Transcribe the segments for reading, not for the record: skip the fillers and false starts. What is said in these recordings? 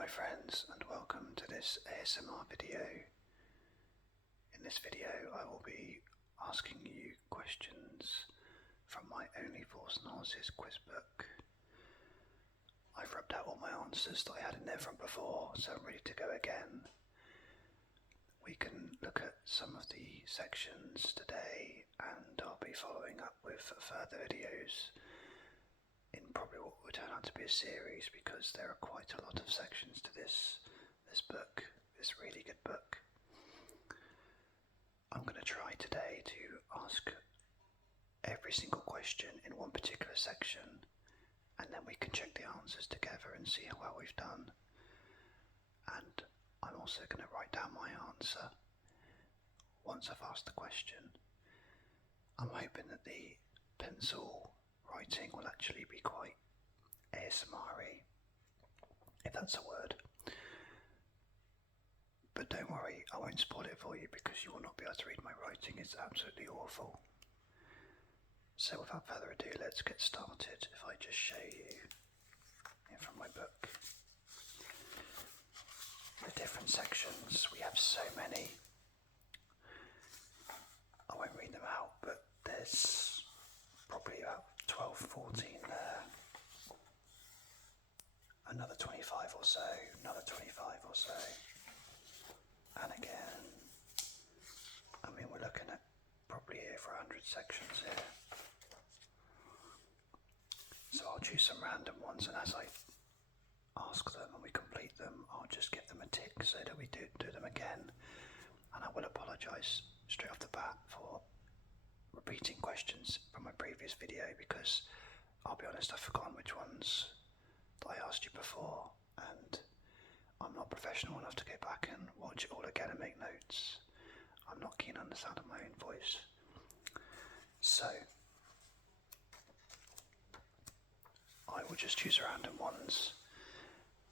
my friends, and welcome to this ASMR video. In this video I will be asking you questions from my Only Fools and Horses quiz book. I've rubbed out all my answers that I had in there from before, so I'm ready to go again. We can look at some of the sections today, and I'll be following up with further videos in probably what will turn out to be a series, because there are quite a lot of sections to this book, this really good book. I'm going to try today to ask every single question in one particular section, and then we can check the answers together and see how well we've done. And I'm also going to write down my answer once I've asked the question. I'm hoping that the pencil writing will actually be quite ASMR-y, if that's a word. But don't worry, I won't spoil it for you, because you will not be able to read my writing. It's absolutely awful. So without further ado, let's get started. If I just show you from my book the different sections, we have so many. I won't read them out, but there's probably about 12, 14 there. Another 25 or so, another 25 or so. And again, I mean, we're looking at probably over 100 sections here. So I'll choose some random ones, and as I ask them and we complete them, I'll just give them a tick so that we do them again. And I will apologise straight off the bat for repeating questions from my previous video, because I'll be honest, I've forgotten which ones that I asked you before, and I'm not professional enough to go back and watch it all again and make notes. I'm not keen on the sound of my own voice. So I will just choose random ones,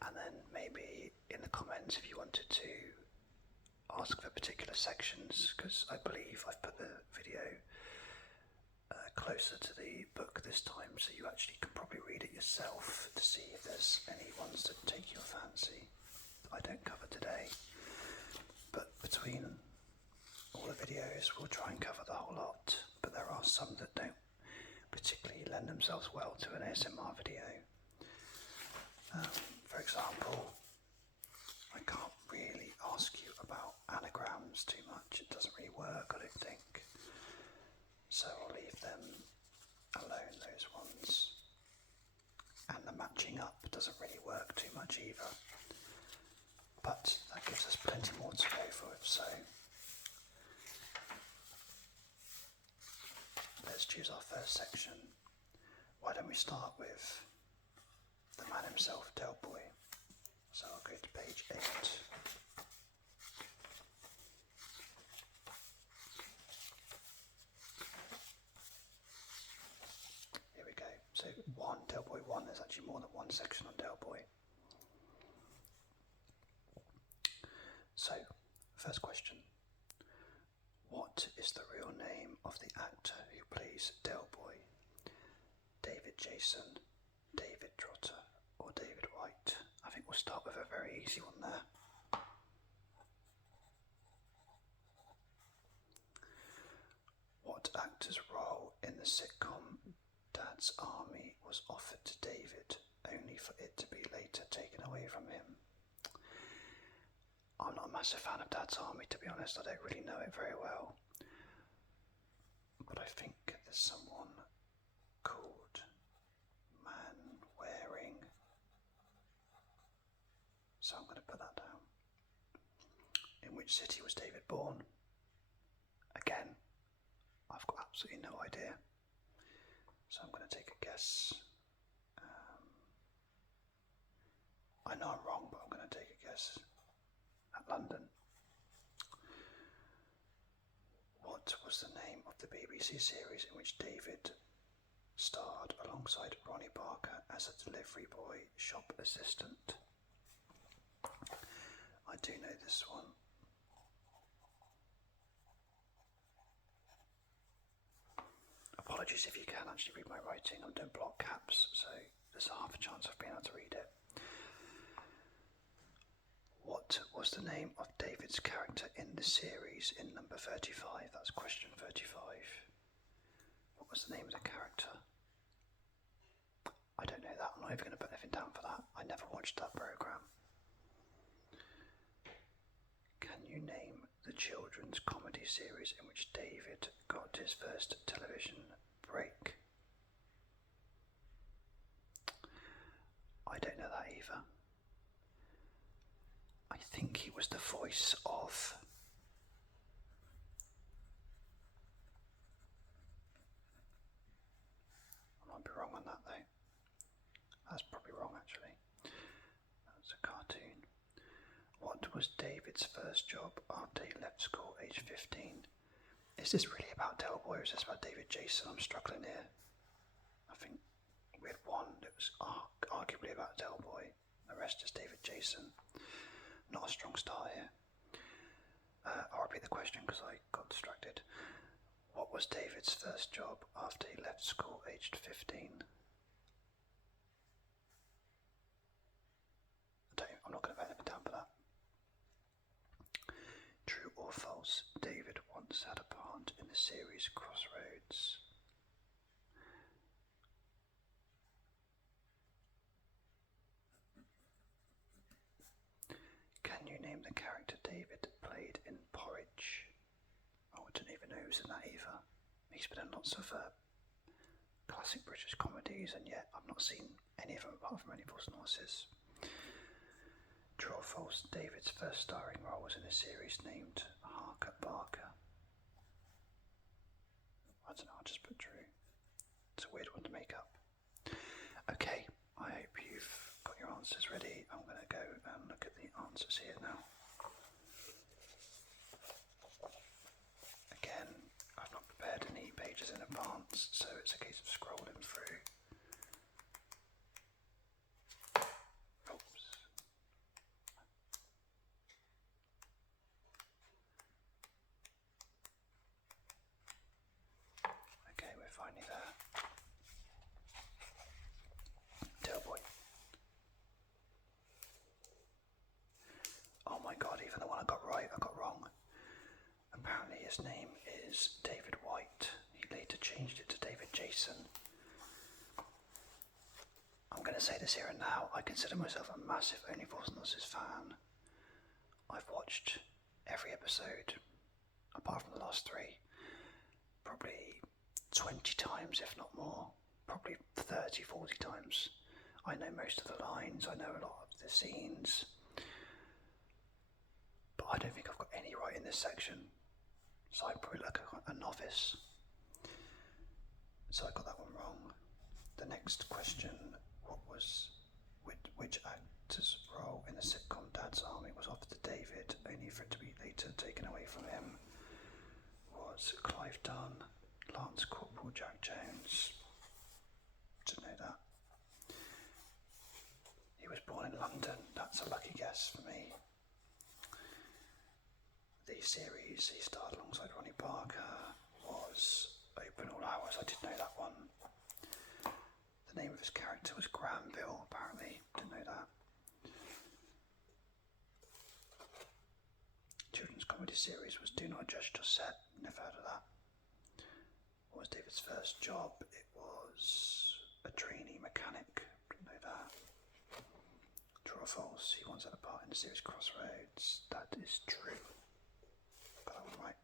and then maybe in the comments if you wanted to ask for particular sections, because I believe I've put the video closer to the book this time, so you actually can probably read it yourself to see if there's any ones that take your fancy that I don't cover today. But between all the videos we'll try and cover the whole lot, but there are some that don't particularly lend themselves well to an ASMR video. For example, I can't really ask you about anagrams too much. It doesn't really work, I don't think. So I'll leave them alone, those ones. And the matching up doesn't really work too much either. But that gives us plenty more to go for, so let's choose our first section. Why don't we start with the man himself, Del Boy. So I'll go to page 8. Here we go. So 1, Del Boy 1, there's actually more than one section on Del Boy. So, first question. What is the real name of the actor who plays Del Boy? David Jason, David Trotter, or David White? I think we'll start with a very easy one there. What actor's role in the sitcom Dad's Army was offered to David, only for it to be later taken away from him? I'm not a massive fan of Dad's Army, to be honest. I don't really know it very well. But I think there's someone called Manwaring. So I'm going to put that down. In which city was David born? Again, I've got absolutely no idea. So I'm going to take a guess. I know I'm wrong, but I'm going to take a guess. At London. What was the name of the BBC series in which David starred alongside Ronnie Barker as a delivery boy shop assistant? I do know this one. Apologies if you can actually read my writing. I'm doing block caps, so there's half a chance of being able to read it. was the name of David's character in the series in number 35? That's question 35. What was the name of the character? I don't know that. I'm not even going to put anything down for that. I never watched that programme. Can you name the children's comedy series in which David got his first television break? I don't know that either. I think he was the voice of... I might be wrong on that though. That's probably wrong actually. That's a cartoon. What was David's first job after he left school age 15? Is this really about Del Boy or is this about David Jason? I'm struggling here. I think we had one that was arguably about Del Boy. The rest is David Jason. Not a strong start here. I'll repeat the question because I got distracted. What was David's first job after he left school aged 15? I'm not going to put anything down for that. True or false, David once had a part in the series Crossroads. Can you name the character David played in Porridge? Oh, I don't even know who's in that either. He's been in lots of classic British comedies, and yet I've not seen any of them apart from Any Fools and Horses. True or false, David's first starring role was in a series named Harker Barker. I don't know, I'll just put true. It's a weird one to make up. Okay, I hope you've got your answers ready. I'm going to go and look at the answers here now. Again, I've not prepared any pages in advance, so it's a case of scrolling through. Oops. Okay, we're finally there. Del Boy. Oh my god, even the one I got right, I got wrong. Apparently his name is David White. He later changed it to David Jason. I'm going to say this here and now. I consider myself a massive Only Fools and Horses fan. I've watched every episode, apart from the last 3, probably 20 times, if not more. Probably 30, 40 times. I know most of the lines, I know a lot of the scenes. But I don't think I've got any right in this section. So I'm probably like a novice. So I got that one wrong. The next question, which actor's role in the sitcom Dad's Army was offered to David, only for it to be later taken away from him? Was Clive Dunn, Lance Corporal Jack Jones? Didn't know that. He was born in London, that's a lucky guess for me. The series he starred alongside Ronnie Barker was Open All Hours. I did know that one. The name of his character was Granville, apparently. Didn't know that. Children's comedy series was Do Not Judge Your Set. Never heard of that. What was David's first job? It was a trainee mechanic. Didn't know that. True or false? He once had a part in the series Crossroads. That is true. Got that one right.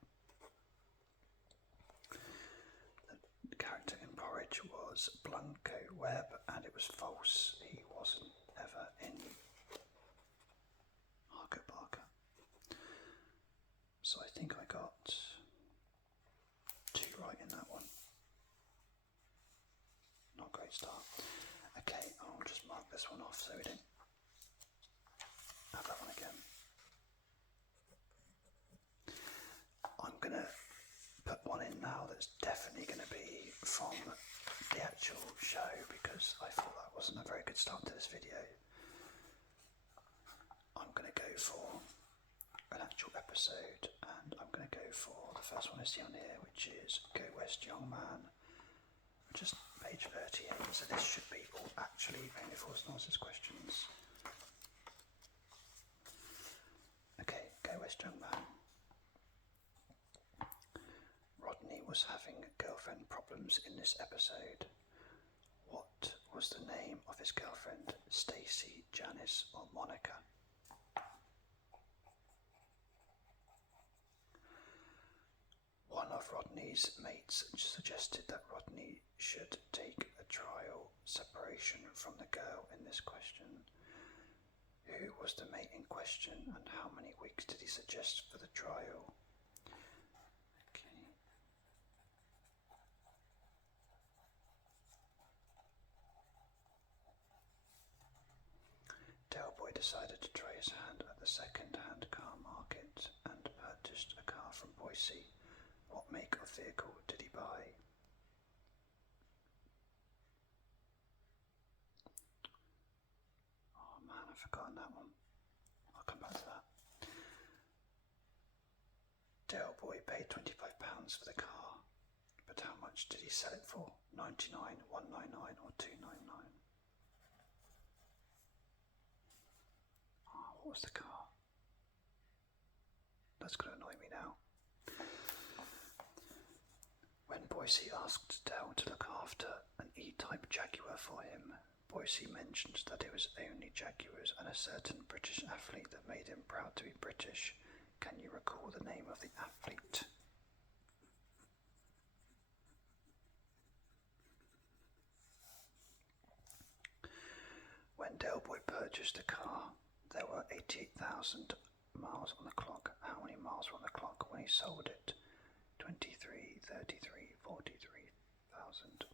The character in Porridge was Blanco Webb, and it was false. He wasn't ever in Harker Barker. So I think I got 2 right in that one. Not a great start. Okay, I'll just mark this one off so we don't have that one again. I'm going to put one in now that's definitely going to be from the actual show because I thought that wasn't a very good start to this video. I'm going to go for an actual episode and I'm going to go for the first one I see on here, which is Go West Young Man, just page 38, so this should be all actually Only Fools and Horses questions. names in this episode. What was the name of his girlfriend? Stacy, Janice, or Monica? One of Rodney's mates suggested that Rodney should take a trial separation from the girl in this question. Who was the mate in question, and how many weeks did he suggest for the trial? Okay. Del Boy decided to try his hand at the second-hand car market and purchased a car from Boise. What make of vehicle did he buy? Oh man, I've forgotten that one. I'll come back to that. Del Boy paid £25 for the car, but how much did he sell it for? $99, $199 or $299? Oh, what was the car? That's going to annoy me now. When Boise asked Del to look after an E-Type Jaguar for him, Boise mentioned that it was only Jaguars and a certain British athlete that made him proud to be British. Can you recall the name of the athlete? When Del Boy purchased the car, there were 88,000 miles on the clock. How many miles were on the clock when he sold it? 23, 33, 43,000.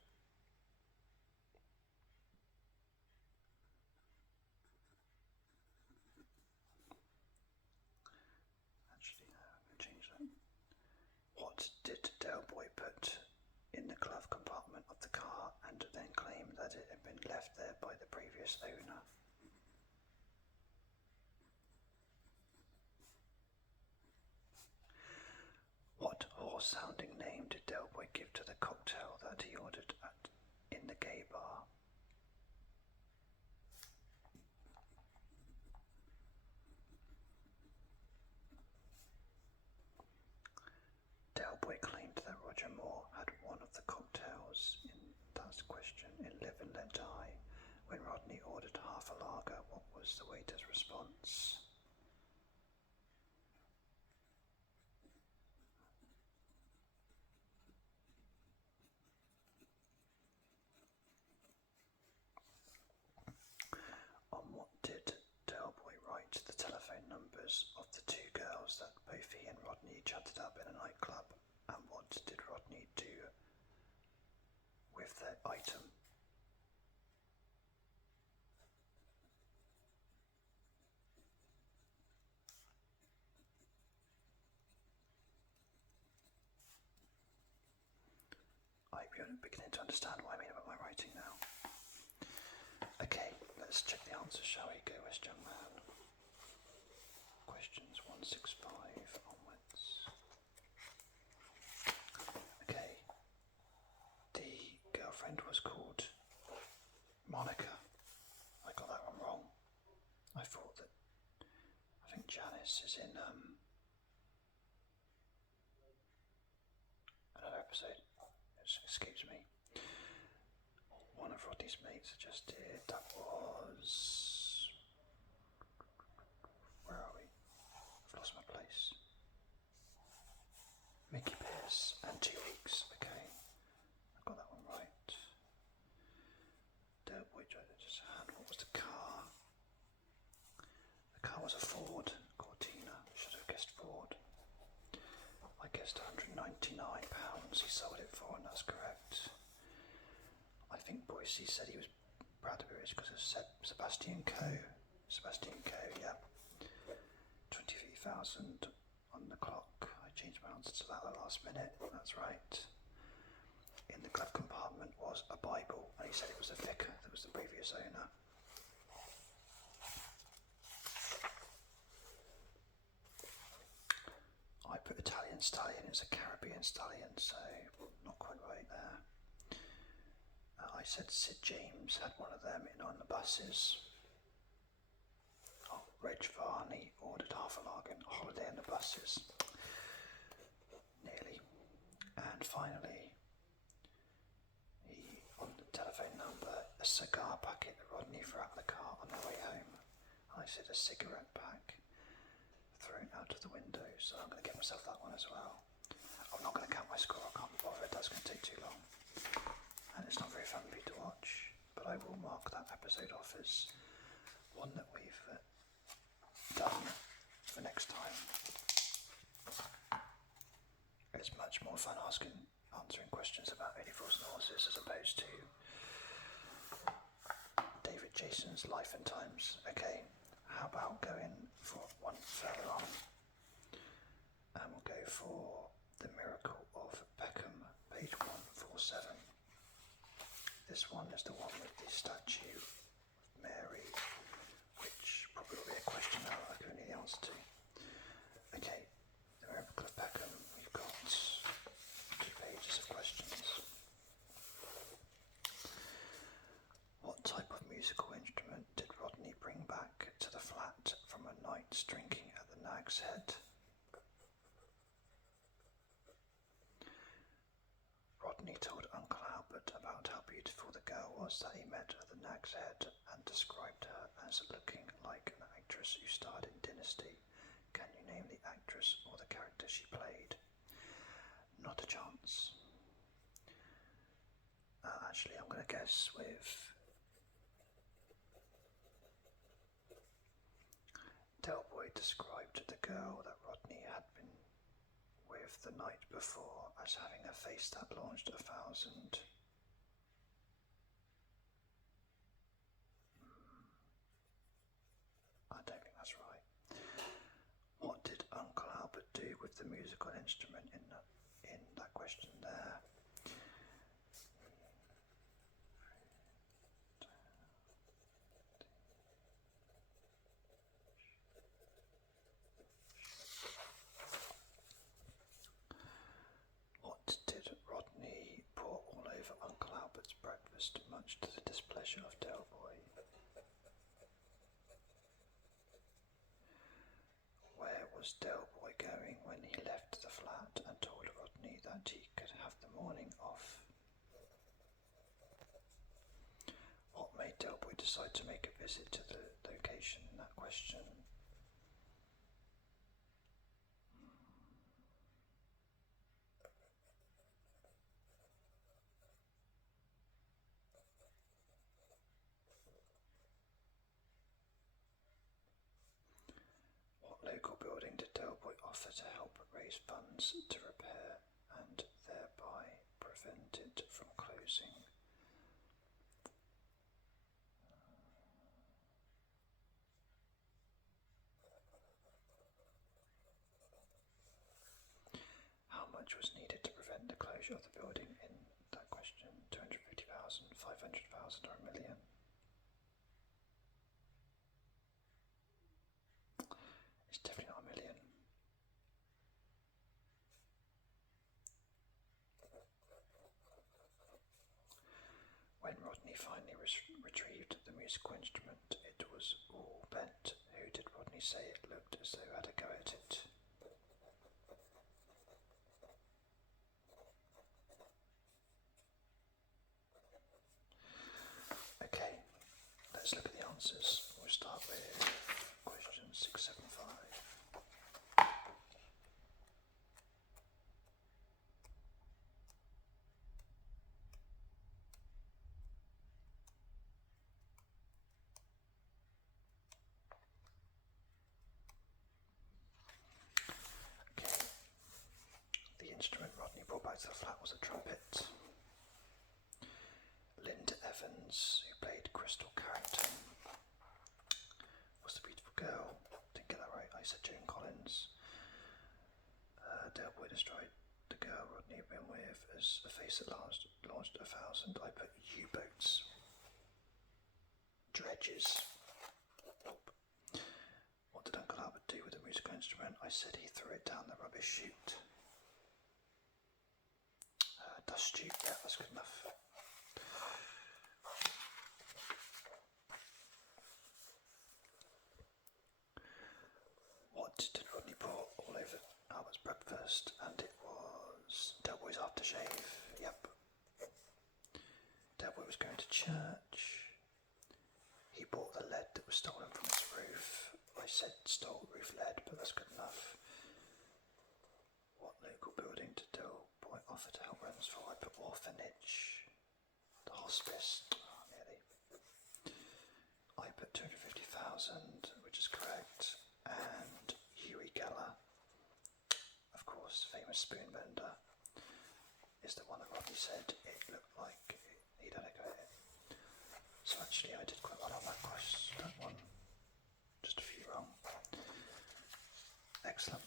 Actually, no, I'm going to change that. What did Del Boy put in the glove compartment of the car and then claim that it had been left there by the previous owner? What horse-sounding name did Del Boy give to the cocktail that he ordered in the gay bar? Del Boy claimed that Roger Moore had one of the cocktails in that question in Live and Let Die. When Rodney ordered half a lager, what was the waiter's response? On what did Del Boy write the telephone numbers of the two girls that both he and Rodney chatted up in a nightclub? And what did Rodney do with the item? I'm beginning to understand what I mean about my writing now. Okay, let's check the answers, shall we? Go West Young Man. Questions 165 onwards. Okay. The girlfriend was called Monica. I got that one wrong. I thought that, I think Janice is in another episode. It escapes me. One of Rodney's mates suggested that was... Where are we? I've lost my place. Mickey Pierce and 2 weeks. Okay, I got that one right. Del Boy tried to just hand. What was the car? The car was a Ford Cortina. Should have guessed Ford. I guessed £199 he sold it for, and that's correct. I think Boise said he was proud to be rich because of Sebastian Coe. Sebastian Coe, yeah. 23,000 on the clock. I changed my answer to that at the last minute. That's right. In the glove compartment was a Bible, and he said it was the vicar that was the previous owner. I put Italian stallion, it's a Caribbean stallion, so not quite right there. I said Sid James had one of them in on the buses. Oh, Reg Varney ordered half a lager and Holiday in the buses. Nearly. And finally, a cigar packet that Rodney threw out of the car on their way home. I said a cigarette pack thrown out of the window, so I'm going to give myself that one as well. I'm not going to count my score, I can't be bothered, that's going to take too long. And it's not very fun for you to watch, but I will mark that episode off as one that we've done for next time. It's much more fun answering questions about Only Fools and Horses as opposed to David Jason's life and times. Okay, how about going for one further on? And we'll go for The Miracle of Peckham, page 147. This one is the one with the statue of Mary, which probably will be a question that I can only answer to. Okay, The Miracle of Peckham, we've got 2 pages of questions. What type of musical instrument did Rodney bring back to the flat from a night's drinking at the Nag's Head? Rodney told Uncle Albert about how beautiful the girl was that he met at the Nag's Head and described her as looking like an actress who starred in Dynasty. Can you name the actress or the character she played? Not a chance. Actually, I'm going to guess with Del Boy described the girl that Rodney had been with the night before as having a face that launched 1,000. I don't think that's right. What did Uncle Albert do with the musical instrument in that question there? What did Rodney pour all over Uncle Albert's breakfast, much to the displeasure of Del Boy? Where was Del Boy going when he left the flat and told Rodney that he could have the morning off? What made Del Boy decide to make a visit to the location in that question? What local building did Del Boy offer to help raise funds to repair and thereby prevent it from closing? How much was needed to prevent the closure of the building in that question? 250,000, 500,000 or $1 million? It's definitely not $1 million. When Rodney finally retrieved the musical instrument, it was all bent. Who did Rodney say it looked as though had a go at it? Okay, let's look at the answers. We'll start with question 675. Okay, the instrument Rodney brought back to the flat was a trumpet. Linda Evans, who played Crystal Carrington, was the beautiful girl. Didn't get that right. I said Joan Collins. Del Boy described the girl Rodney had been with as a face that launched 1,000. I put U-boats. Dredges. Nope. What did Uncle Albert do with the musical instrument? I said he threw it down the rubbish chute. Dust chute, yeah, that's good enough. What did Rodney pour all over Albert's breakfast? And it was Del Boy's aftershave. Yep. Del Boy was going to church. was stolen from its roof. I said stole roof lead, but that's good enough. What local building did Del Boy offer to help rents for? I put orphanage, the hospice, nearly. I put 250,000, which is correct, and Uri Geller, of course, famous spoon vendor, is the one that Rodney said it looked like he'd had a go at it. So actually I did quite well on that one. Just a few wrong. Excellent.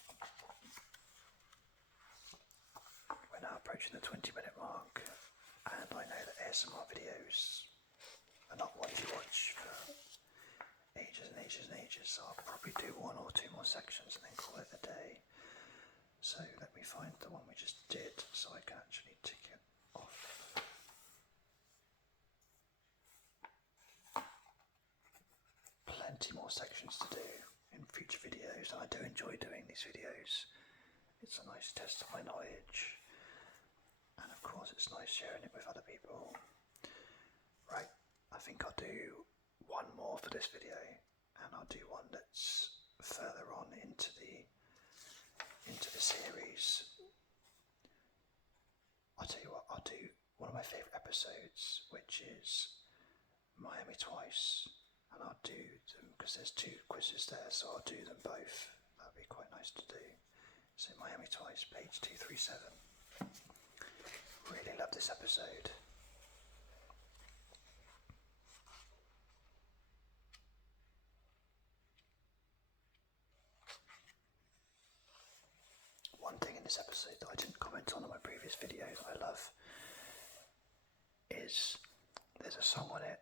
We're now approaching the 20-minute mark, and I know that ASMR videos are not what you watch for ages and ages and ages, so I'll probably do 1 or 2 more sections and then call it a day. So let me find the one we just did so I can actually tick it off. Plenty more sections to do in future videos, and I do enjoy doing these videos. It's a nice test of my knowledge, and of course it's nice sharing it with other people. Right, I think I'll do one more for this video, and I'll do one that's further on into the series. I'll tell you what, I'll do one of my favourite episodes, which is Miami Twice, and I'll do them because there's 2 quizzes there, so I'll do them both. That'd be quite nice to do. So Miami Twice, page 237. Really love this episode. One thing in this episode that I didn't comment on my previous video that I love is there's a song on it,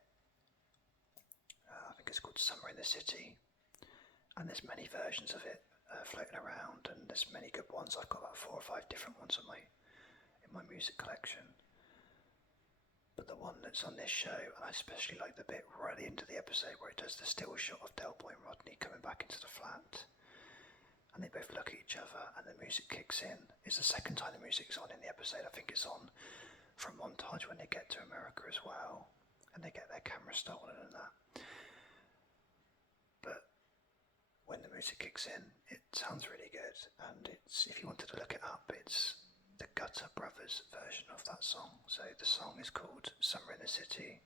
I think it's called Summer in the City, and there's many versions of it floating around, and there's many good ones. I've got about 4 or 5 different ones in my music collection, but the one that's on this show, and I especially like the bit right at the end of the episode where it does the still shot of Del Boy and Rodney coming back into the flat, and they both look at each other and the music kicks in. It's the second time the music's on in the episode. I think it's on from montage when they get to America as well, and they get their camera stolen and that. But when the music kicks in, it sounds really good, and it's, if you wanted to look it up, it's the Gutter Brothers version of that song. So the song is called Summer in the City,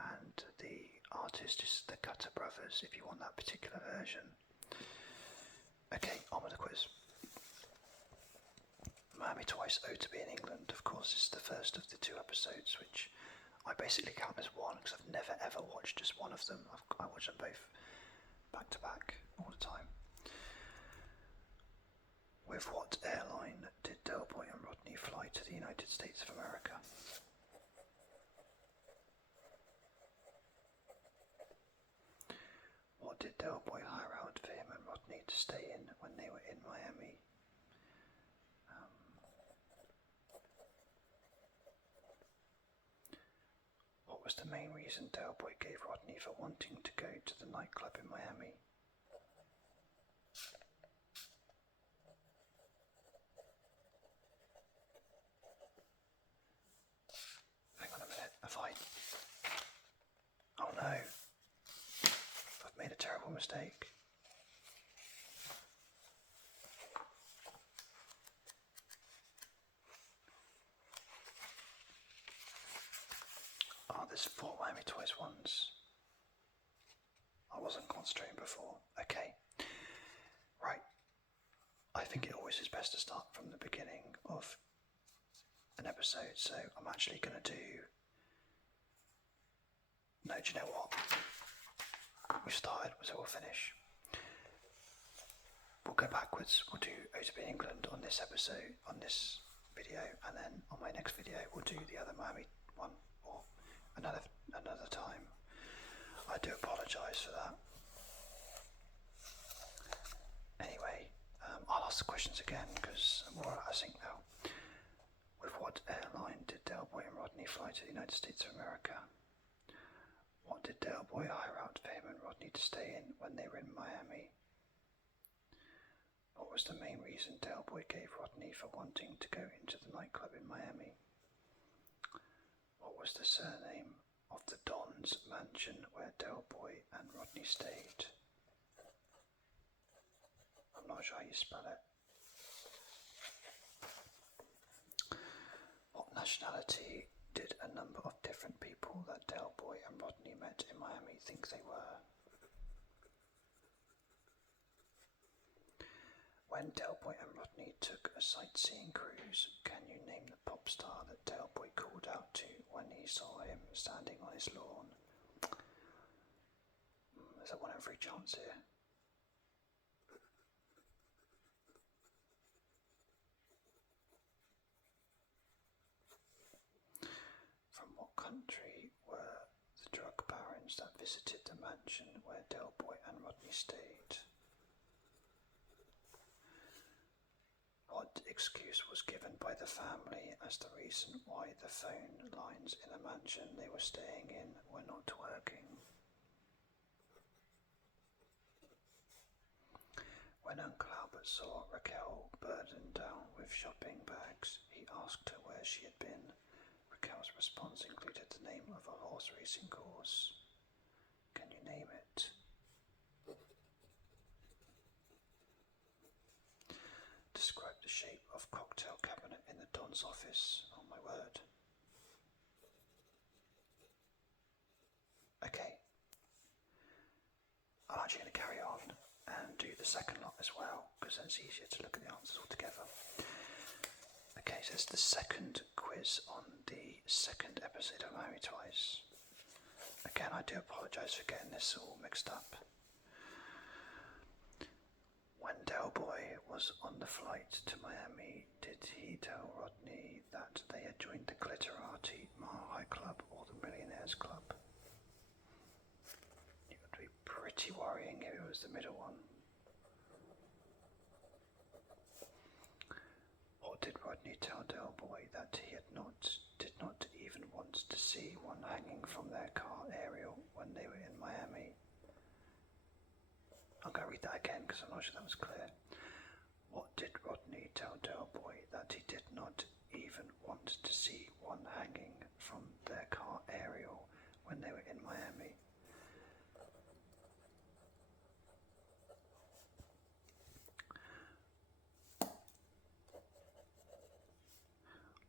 and the artist is the Gutter Brothers, if you want that particular version. Okay, on with the quiz. Miami Twice, Ode to Be in England, of course, is the first of the 2 episodes, which I basically count as one because I've never ever watched just one of them. I watch them both back to back all the time. With what airline did Del Boy and Rodney fly to the United States of America? What did Del Boy hire out for him and Rodney to stay in when they were in Miami? What was the main reason Del Boy gave Rodney for wanting to go to the nightclub in Miami? Hang on a minute, oh no, I've made a terrible mistake. Oh, there's 4 Miami Twice ones. I wasn't concentrating before. Okay. Right. I think it always is best to start from the beginning of an episode, so I'm actually going to do... No, do you know what? We've started, so we'll finish. We'll go backwards. We'll do Ode to Be in England on this episode, on this video, and then on my next video we'll do the other Miami one, or another time. I do apologise for that. Anyway, I'll ask the questions again because I'm more out of sync now. With what airline did Del Boy and Rodney fly to the United States of America? What did Del Boy hire out for him and Rodney to stay in when they were in Miami? What was the main reason Del Boy gave Rodney for wanting to go into the nightclub in Miami? What was the surname of the Don's mansion where Del Boy and Rodney Rodney stayed. I'm not sure how you spell it. What nationality did a number of different people that Del Boy and Rodney met in Miami think they were? When Del Boy and Rodney took a sightseeing cruise, can you name the pop star that Del Boy called out to when he saw him standing on his lawn? There's a 1 in 3 chance here. From what country were the drug barons that visited the mansion where Del Boy and Rodney stayed? What excuse was given by the family as the reason why the phone lines in the mansion they were staying in were not working? When Uncle Albert saw Raquel burdened down with shopping bags, he asked her where she had been. Raquel's response included the name of a horse racing course. Can you name it? Describe the shape of cocktail cabinet in the Don's office. Oh my word. Okay. I'm actually going to carry on and do the second lot as well, because then it's easier to look at the answers all together. Okay, so it's the second quiz on the second episode of Miami Twice. Again, I do apologise for getting this all mixed up. When Del Boy was on the flight to Miami, did he tell Rodney that they had joined the Glitterati Mile High Club or the Millionaires Club? It would be pretty worrying if it was the middle one. Or did Rodney tell Del Boy that he did not even want to see one hanging from their car aerial when they were in Miami? I'm going to read that again because I'm not sure that was clear. What did Rodney tell Del Boy that he did not even want to see one hanging from their car aerial when they were in Miami?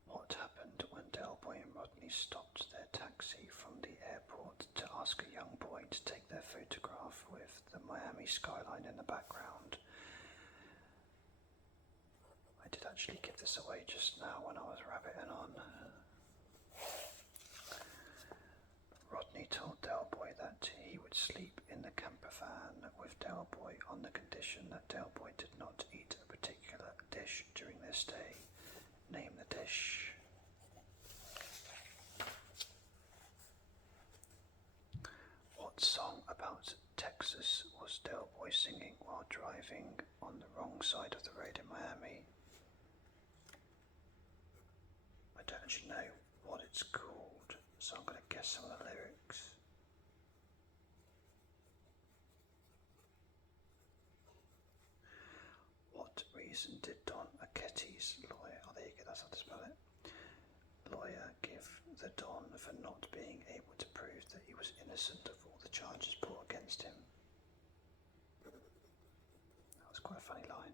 What happened when Del Boy and Rodney stopped their taxi from the airport to ask a young boy to take their photograph with the Miami skyline in the background? I did actually give this away just now when I was rabbiting on. Rodney told Del Boy that he would sleep in the camper van with Del Boy on the condition that Del Boy did not eat a particular dish during their stay. Name the dish. What song about Texas was Del Boy singing while driving on the wrong side of the road in Miami? I don't actually know what it's called, so I'm going to guess some of the lyrics. What reason did Don Arquetti's lawyer, oh there you go, that's how to spell it, lawyer give the Don for not being able to prove that he was innocent of all the charges brought against him? That was quite a funny line.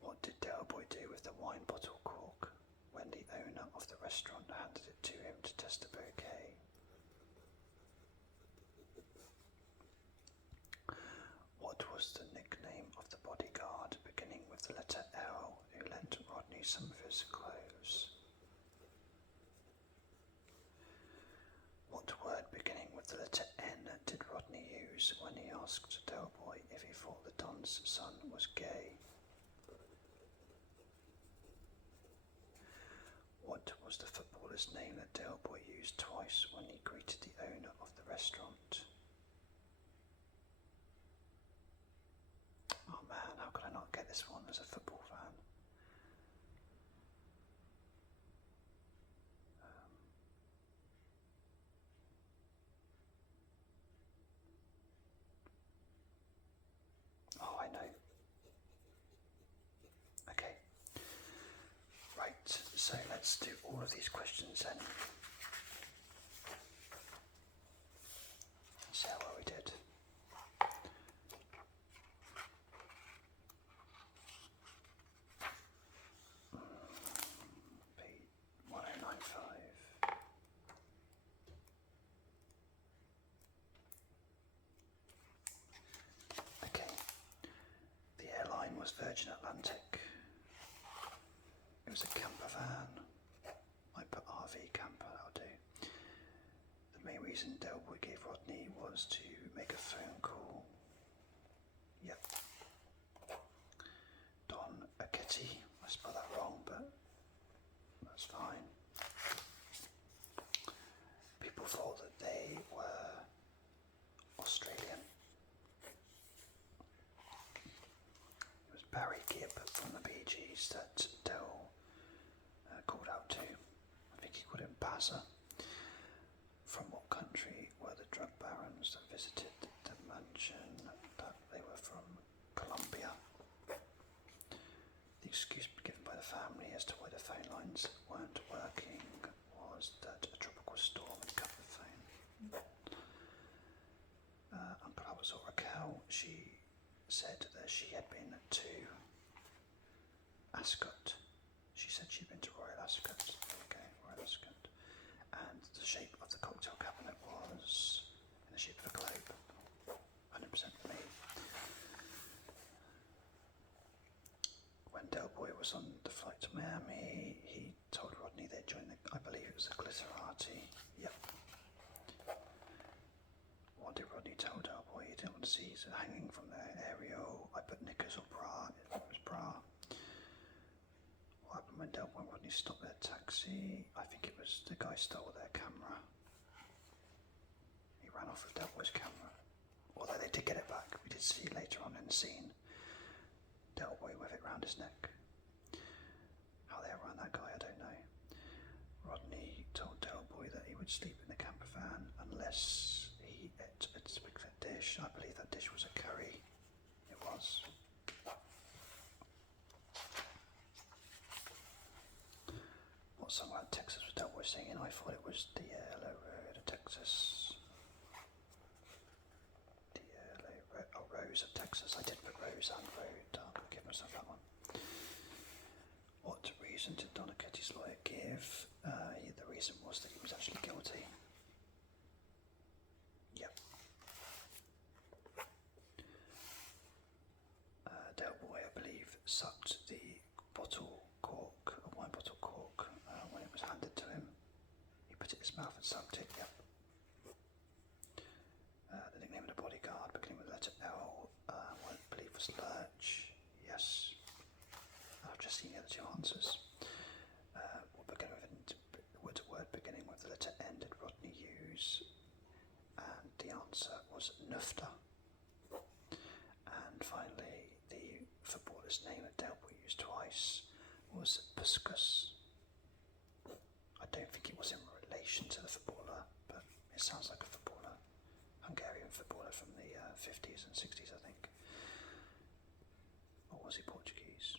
What did Del Boy do with the wine bottle cork when the owner of the restaurant handed it to him to test the bouquet? What was the nickname of the bodyguard beginning with the letter L who lent Rodney some of his clothes? What word beginning with the letter N did Rodney use when he asked Del Boy if he thought the Don's son was gay? What was the footballer's name that Del Boy used twice when he greeted the owner of the restaurant? Oh man, how could I not get this one as a football fan? Oh, I know. Okay. Right, so let's do all of these questions then. reason Del Boy gave Rodney was to make a phone call. Yep. Don Aketti. I spelled that wrong, but that's fine. People thought that they were Australian. It was Barry Gibb from the Bee Gees that Del called out to. I think he called him Bazza. From what country were the drug barons that visited the mansion? That they were from Colombia. The excuse given by the family as to why the phone lines weren't working was that a tropical storm had cut the phone. Uncle Albert saw Raquel. She said that she had been to Ascot. She said she'd been to Royal Ascot. There we go, Royal Ascot. And the shape of the cocktail cabinet was in the shape of a globe. 100% for me. When Del Boy was on the flight to Miami, he told Rodney they'd join the, I believe it was the Glitterati. Yep. What did Rodney tell Del Boy? He didn't want to see his hanging from the aerial. I put knickers or bra. It was bra. What happened when Del Boy and Rodney stopped their taxi? I think it was the guy stole their camera. He ran off with Del Boy's camera. Although they did get it back. We did see later on in the scene Del Boy with it round his neck. How they ran that guy, I don't know. Rodney told Del Boy that he would sleep in the camper van unless he ate a particular dish. I believe that dish was a curry. It was. What song about Texas was Del Boy singing? I thought it was The Yellow Road of Texas. The Yellow Road, oh, Rose of Texas. I did put Rose and Road. I'm going to give myself that one. What reason did Don Aketti's lawyer give? The reason was that he was actually guilty. Yep. Del Boy, I believe, sucked the bottle cork, a wine bottle cork, when it was handed to him. He put it in his mouth and sucked it, yep. The nickname of the bodyguard beginning with the letter L, what I believe was Lurch, yes. I've just seen the other two answers. What word beginning with the letter N did Rodney use? And the answer was Nufta. And finally, the footballer's name that Del Boy used twice was Puskas. I don't think it was in relation to the footballer, but it sounds like a footballer. Hungarian footballer from the 50s and 60s, I think. Or was he Portuguese?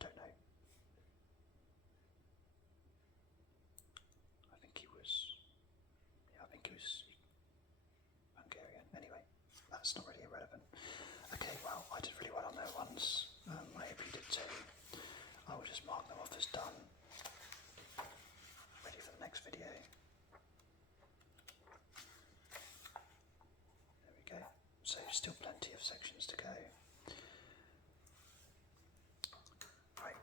Don't know. I think he was Hungarian. Anyway, that's not really irrelevant. Okay, well, I did really well on their ones. I hope you did too. I will just mark them off as done. Ready for the next video. There we go. So still plenty of sections to go. Right.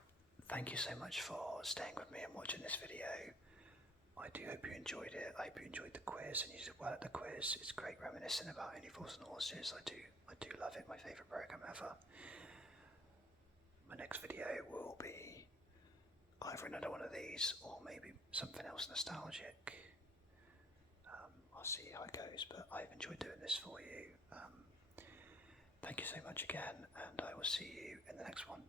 Thank you so much for staying with me and watching this video. I do hope you enjoyed it. I hope you enjoyed the quiz and you did well at the quiz. It's great reminiscing about Only Fools and Horses. I do love it. My favourite programme ever. My next video will be either another one of these or maybe something else nostalgic. I'll see how it goes, but I've enjoyed doing this for you. Thank you so much again, and I will see you in the next one.